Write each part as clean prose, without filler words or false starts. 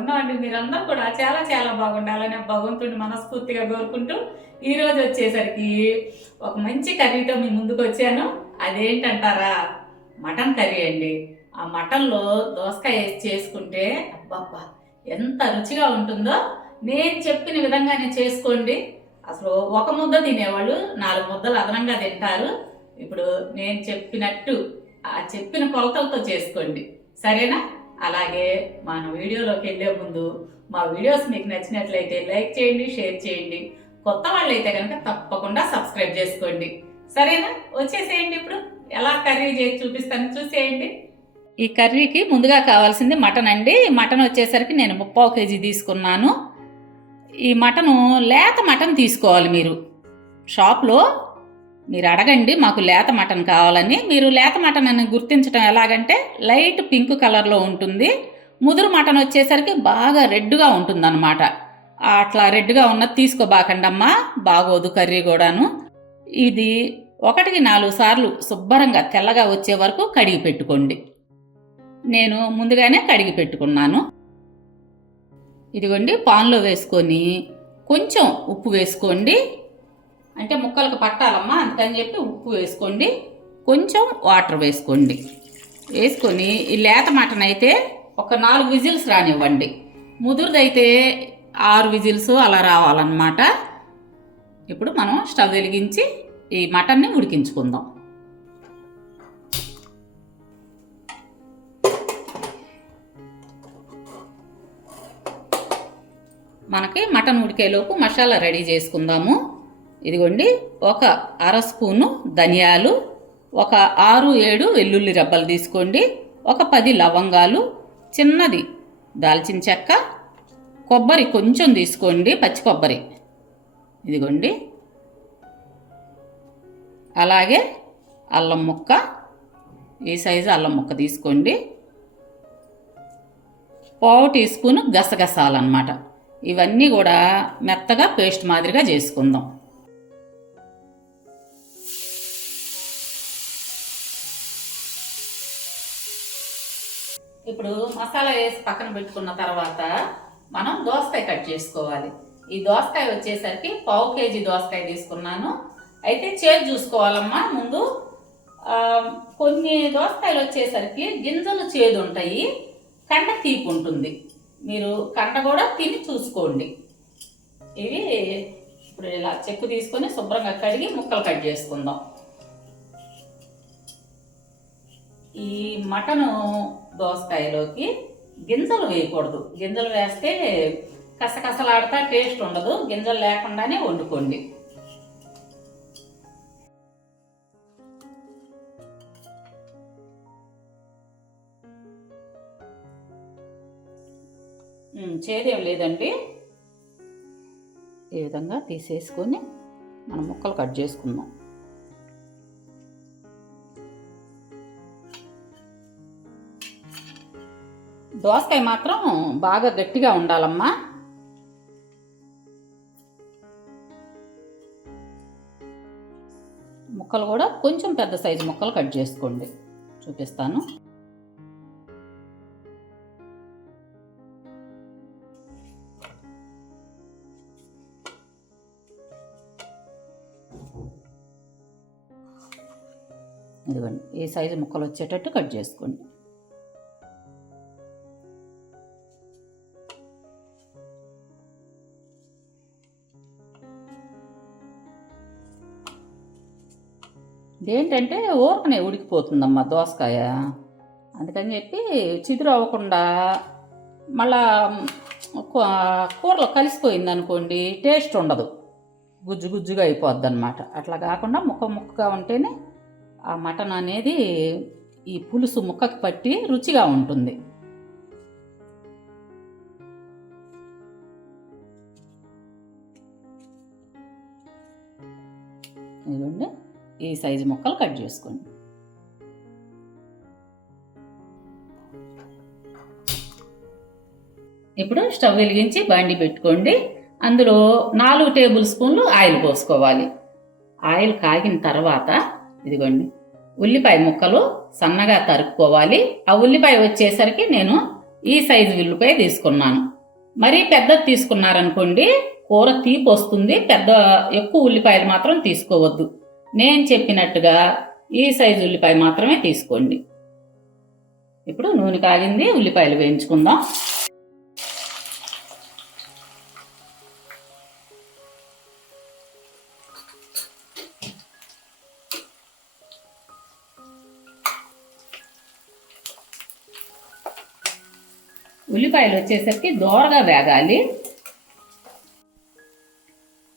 బాగున్నామండి. మీరందరూ కూడా చాలా చాలా బాగుండాలని భగవంతుడిని మనస్ఫూర్తిగా కోరుకుంటూ ఈరోజు వచ్చేసరికి ఒక మంచి కర్రీతో మీ ముందుకు వచ్చాను. అదేంటంటారా? మటన్ కర్రీ అండి. ఆ మటన్లో దోసకాయ వేసి చేసుకుంటే అబ్బబ్బా ఎంత రుచిగా ఉంటుందో. నేను చెప్పిన విధంగానే చేసుకోండి. అసలు ఒక ముద్ద తినేవాళ్ళు 4 ముద్దలు అదనంగా తింటారు. ఇప్పుడు నేను చెప్పినట్టు ఆ చెప్పిన కొలతలతో చేసుకోండి, సరేనా? అలాగే మన వీడియోలోకి వెళ్ళే ముందు మా వీడియోస్ మీకు నచ్చినట్లయితే లైక్ చేయండి, షేర్ చేయండి. కొత్త వాళ్ళు అయితే కనుక తప్పకుండా సబ్స్క్రైబ్ చేసుకోండి, సరేనా? వచ్చేసేయండి. ఇప్పుడు ఎలా కర్రీ చేసి చూపిస్తాను, చూసేయండి. ఈ కర్రీకి ముందుగా కావాల్సింది మటన్ అండి. మటన్ వచ్చేసరికి నేను 3/4 కేజీ తీసుకున్నాను. ఈ మటను లేత మటన్ తీసుకోవాలి. మీరు షాప్లో మీరు అడగండి, మాకు లేత మటన్ కావాలని. మీరు లేత మటన్ అని గుర్తించడం ఎలాగంటే లైట్ పింక్ కలర్లో ఉంటుంది. ముదురు మటన్ వచ్చేసరికి బాగా రెడ్గా ఉంటుందన్నమాట. అట్లా రెడ్గా ఉన్నది తీసుకోబాకండమ్మా, బాగోదు కర్రీ కూడాను. ఇది 1కి 4 సార్లు శుభ్రంగా తెల్లగా వచ్చే వరకు కడిగి పెట్టుకోండి. నేను ముందుగానే కడిగి పెట్టుకున్నాను. ఇదిగోండి, పాన్లో వేసుకొని కొంచెం ఉప్పు వేసుకోండి. అంటే ముక్కలకు పట్టాలమ్మా, అందుకని చెప్పి ఉప్పు వేసుకోండి. కొంచెం వాటర్ వేసుకోండి. వేసుకొని ఈ లేత మటన్ అయితే ఒక 4 విజిల్స్ రానివ్వండి. ముదురుదైతే 6 విజిల్స్ అలా రావాలన్నమాట. ఇప్పుడు మనం స్టవ్ వెలిగించి ఈ మటన్ని ఉడికించుకుందాం. మనకి మటన్ ఉడికేలోపు మసాలా రెడీ చేసుకుందాము. ఇదిగోండి, ఒక 1/2 స్పూను ధనియాలు, ఒక 6-7 వెల్లుల్లి రెబ్బలు తీసుకోండి, ఒక 10 లవంగాలు, చిన్నది దాల్చిన చెక్క, కొబ్బరి కొంచెం తీసుకోండి, పచ్చి కొబ్బరి. ఇదిగోండి, అలాగే అల్లం ముక్క, ఈ సైజు అల్లం ముక్క తీసుకోండి. 1/4 టీ స్పూను గసగసాలన్నమాట. ఇవన్నీ కూడా మెత్తగా పేస్ట్ మాదిరిగా చేసుకుందాం. ఇప్పుడు మసాలా వేసి పక్కన పెట్టుకున్న తర్వాత మనం దోసకాయ కట్ చేసుకోవాలి. ఈ దోసకాయ వచ్చేసరికి 1/4 కేజీ దోసకాయ తీసుకున్నాను. అయితే చేదు చూసుకోవాలమ్మా ముందు. కొన్ని దోసకాయలు వచ్చేసరికి గింజలు చేదు ఉంటాయి, కండ తీపి ఉంటుంది. మీరు కండ కూడా తిని చూసుకోండి. ఇవి ఇప్పుడు ఇలా చెక్కు తీసుకొని శుభ్రంగా కడిగి ముక్కలు కట్ చేసుకుందాం. ఈ మటను దోసకాయలోకి గింజలు వేయకూడదు. గింజలు వేస్తే కసకసలాడుతా టేస్ట్ ఉండదు. గింజలు లేకుండానే వండుకోండి. చేదేం లేదండి. ఈ విధంగా తీసేసుకొని మనం ముక్కలు కట్ చేసుకుందాం. దోసకాయ మాత్రం బాగా గట్టిగా ఉండాలమ్మా. ముక్కలు కూడా కొంచెం పెద్ద సైజు ముక్కలు కట్ చేసుకోండి, చూపిస్తాను. ఇదిగోండి, ఈ సైజు ముక్కలు వచ్చేటట్టు కట్ చేసుకోండి. ఇదేంటంటే ఊరకనే ఉడికిపోతుందమ్మా దోసకాయ, అందుకని చెప్పి చిదురు అవ్వకుండా మళ్ళా కూరలో కలిసిపోయింది అనుకోండి, టేస్ట్ ఉండదు, గుజ్జు గుజ్జుగా అయిపోద్ది అనమాట. అట్లా కాకుండా ముక్క ముక్కగా ఉంటేనే ఆ మటన్ అనేది ఈ పులుసు ముక్కకి పట్టి రుచిగా ఉంటుంది. ఇదిగోండి, ఈ సైజు ముక్కలు కట్ చేసుకోండి. ఇప్పుడు స్టవ్ వెలిగించి బాండి పెట్టుకోండి. అందులో 4 టేబుల్ స్పూన్లు ఆయిల్ పోసుకోవాలి. ఆయిల్ కాగిన తర్వాత ఇదిగోండి, ఉల్లిపాయ ముక్కలు సన్నగా తరుక్కోవాలి. ఆ ఉల్లిపాయ వచ్చేసరికి నేను ఈ సైజు ఉల్లిపాయ తీసుకున్నాను. మరీ పెద్దది తీసుకున్నారనుకోండి కూర తీపి వస్తుంది. ఎక్కువ ఉల్లిపాయలు మాత్రం తీసుకోవద్దు. నేను చెప్పినట్టుగా ఈ సైజు ఉల్లిపాయ మాత్రమే తీసుకోండి. ఇప్పుడు నూనె కాగింది, ఉల్లిపాయలు వేయించుకుందాం. ఉల్లిపాయలు వచ్చేసరికి దోరగా వేగాలి.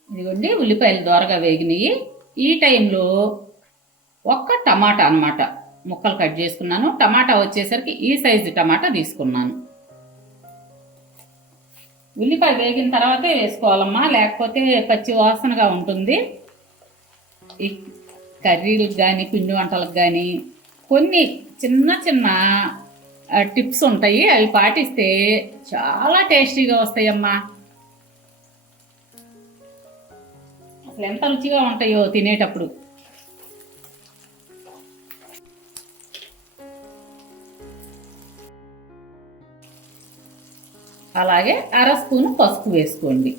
ఇదిగోండి ఉల్లిపాయలు దోరగా వేగినాయి. ఈ టైంలో ఒక్క టమాటా అన్నమాట ముక్కలు కట్ చేసుకున్నాను. టమాటా వచ్చేసరికి ఈ సైజు టమాటా తీసుకున్నాను. ఉల్లిపాయ వేగిన తర్వాతే వేసుకోవాలమ్మా, లేకపోతే పచ్చి వాసనగా ఉంటుంది. ఈ కర్రీలకు కానీ పిండి వంటలకు కానీ కొన్ని చిన్న చిన్న టిప్స్ ఉంటాయి, అవి పాటిస్తే చాలా టేస్టీగా వస్తాయమ్మా. అసలు ఎంత రుచిగా ఉంటాయో తినేటప్పుడు. అలాగే అర స్పూను పసుపు వేసుకోండి.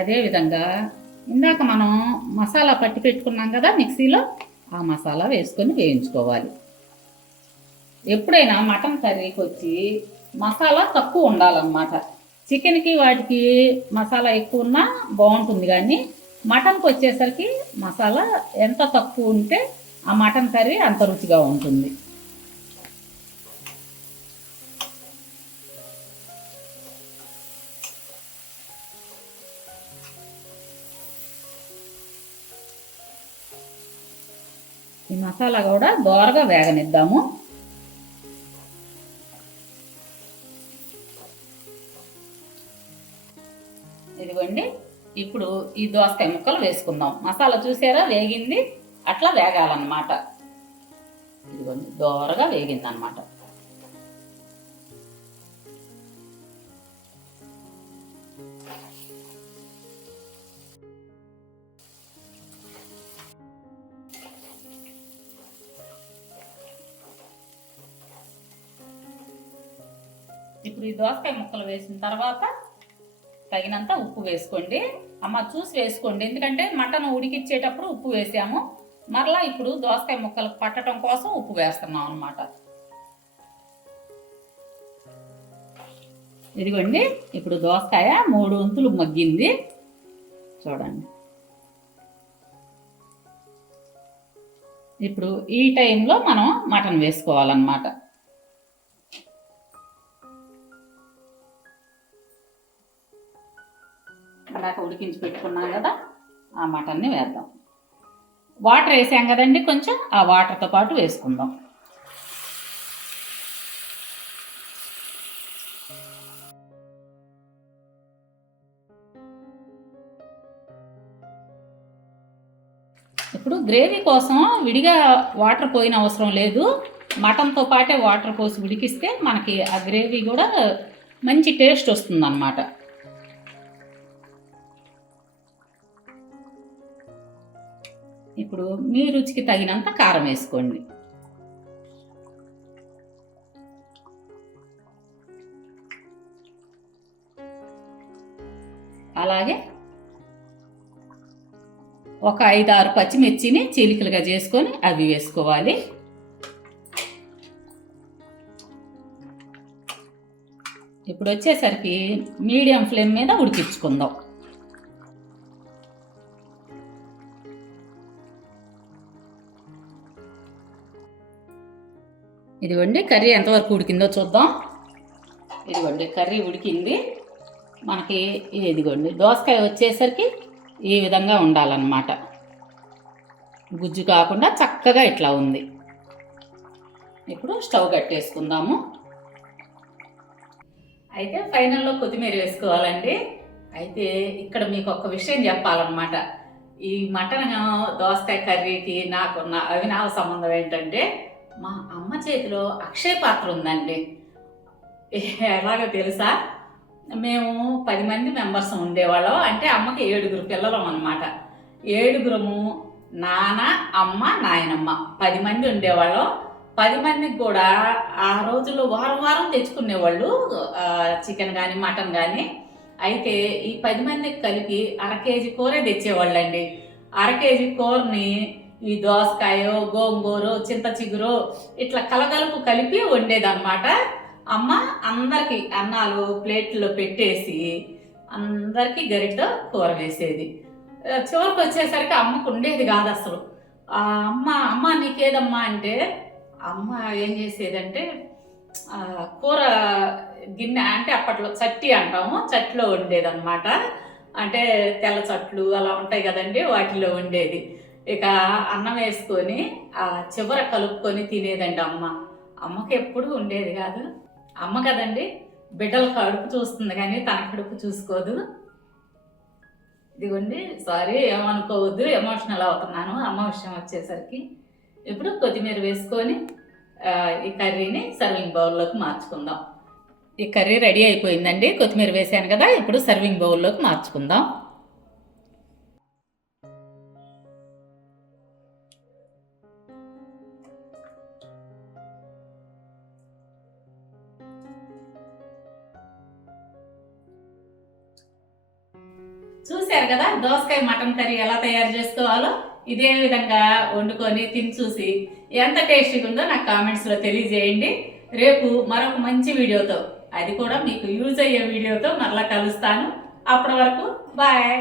అదేవిధంగా ఇందాక మనం మసాలా పట్టి పెట్టుకున్నాం కదా మిక్సీలో, ఆ మసాలా వేసుకొని వేయించుకోవాలి. ఎప్పుడైనా మటన్ కర్రీకి వచ్చి మసాలా తక్కువ ఉండాలన్నమాట. చికెన్కి వాటికి మసాలా ఎక్కువ ఉన్నా బాగుంటుంది, కానీ మటన్కి వచ్చేసరికి మసాలా ఎంత తక్కువ ఉంటే ఆ మటన్ కర్రీ అంత రుచిగా ఉంటుంది. ఈ మసాలా కూడా దోరగా వేగనిద్దాము. ఇదిగోండి, ఇప్పుడు ఈ దోసకాయ ముక్కలు వేసుకుందాం. మసాలా చూసారా వేగింది, అట్లా వేగాలన్నమాట. ఇదిగోండి దోరగా వేగిందన్నమాట. ఇప్పుడు ఈ దోసకాయ ముక్కలు వేసిన తర్వాత తగినంత ఉప్పు వేసుకోండి. అమ్మ చూసి వేసుకోండి, ఎందుకంటే మటన్ ఉడికిచ్చేటప్పుడు ఉప్పు వేసాము. మరలా ఇప్పుడు దోసకాయ ముక్కలకు పట్టడం కోసం ఉప్పు వేస్తున్నాం అన్నమాట. ఇదిగోండి, ఇప్పుడు దోసకాయ 3 వంతులు మగ్గింది చూడండి. ఇప్పుడు ఈ టైంలో మనం మటన్ వేసుకోవాలన్నమాట. అలాగ ఉడికించి పెట్టుకున్నాం కదా, ఆ మటన్ని వేద్దాం. వాటర్ వేసాం కదండి, కొంచెం ఆ వాటర్తో పాటు వేసుకుందాం. ఇప్పుడు గ్రేవీ కోసం విడిగా వాటర్ పోయిన అవసరం లేదు. మటన్తో పాటే వాటర్ పోసి ఉడికిస్తే మనకి ఆ గ్రేవీ కూడా మంచి టేస్ట్ వస్తుందన్నమాట. ఇప్పుడు మీ రుచికి తగినంత కారం వేసుకోండి. అలాగే ఒక 5-6 పచ్చిమిర్చిని చీలికలుగా చేసుకొని అవి వేసుకోవాలి. ఇప్పుడు వచ్చేసరికి మీడియం ఫ్లేమ్ మీద ఉడికించుకుందాం. ఇదిగోండి కర్రీ ఎంతవరకు ఉడికిందో చూద్దాం. ఇదిగోండి కర్రీ ఉడికింది మనకి. ఇదిగోండి దోసకాయ వచ్చేసరికి ఈ విధంగా ఉండాలన్నమాట, గుజ్జు కాకుండా చక్కగా ఇట్లా ఉంది. ఇప్పుడు స్టవ్ కట్టేసుకుందాము. అయితే ఫైనల్లో కొత్తిమీర వేసుకోవాలండి. అయితే ఇక్కడ మీకు ఒక విషయం చెప్పాలన్నమాట. ఈ మటన్ దోసకాయ కర్రీకి నాకున్న అవినావ సంబంధం ఏంటంటే, మా అమ్మ చేతిలో అక్షయ పాత్ర ఉందండి. ఎలాగో తెలుసా? మేము 10 మంది మెంబర్స్ ఉండేవాళ్ళం. అంటే అమ్మకి 7 పిల్లలం అనమాట. 7 నాన్న, అమ్మ, నాయనమ్మ 10 మంది ఉండేవాళ్ళం. 10 మందికి కూడా ఆ రోజుల్లో వారం వారం తెచ్చుకునేవాళ్ళు చికెన్ కానీ మటన్ కానీ. అయితే ఈ 10 మందికి కలిపి అర కేజీ కూరే తెచ్చేవాళ్ళండి. అర కేజీ కూరని ఈ దోసకాయో గోంగూరో చింత చిగురో ఇట్లా కలగలుపు కలిపి వండేదన్నమాట. అమ్మ అందరికి అన్నాలు ప్లేట్లో పెట్టేసి అందరికీ గరిట కూర వేసేది. చివరికి వచ్చేసరికి అమ్మకు ఉండేది కాదు అసలు. అమ్మ నీకేదమ్మా అంటే అమ్మ ఏం చేసేదంటే కూర గిన్నె అంటే అప్పట్లో చట్టి అంటాము, చట్టిలో వండేదన్నమాట. అంటే తెల్ల చట్లు అలా ఉంటాయి కదండి, వాటిలో వండేది. ఇక అన్నం వేసుకొని చివర కలుపుకొని తినేదండి అమ్మ. అమ్మకి ఎప్పుడు ఉండేది కాదు. అమ్మ కదండి బిడ్డల కడుపు చూస్తుంది కానీ తన కడుపు చూసుకోదు. ఇదిగోండి, సారీ ఏమనుకోవద్దు, ఎమోషనల్ అవుతున్నాను అమ్మ విషయం వచ్చేసరికి. ఇప్పుడు కొత్తిమీర వేసుకొని ఈ కర్రీని సర్వింగ్ బౌల్లోకి మార్చుకుందాం. ఈ కర్రీ రెడీ అయిపోయిందండి. కొత్తిమీర వేసాను కదా, ఇప్పుడు సర్వింగ్ బౌల్లోకి మార్చుకుందాం. చూశారు కదా దోసకాయ మటన్ కర్రీ ఎలా తయారు చేసుకోవాలో. ఇదే విధంగా వండుకొని తిని చూసి ఎంత టేస్టీగా ఉందో నాకు కామెంట్స్లో తెలియజేయండి. రేపు మరొక మంచి వీడియోతో, అది కూడా మీకు యూజ్ అయ్యే వీడియోతో మరలా కలుస్తాను. అప్పటి వరకు బాయ్.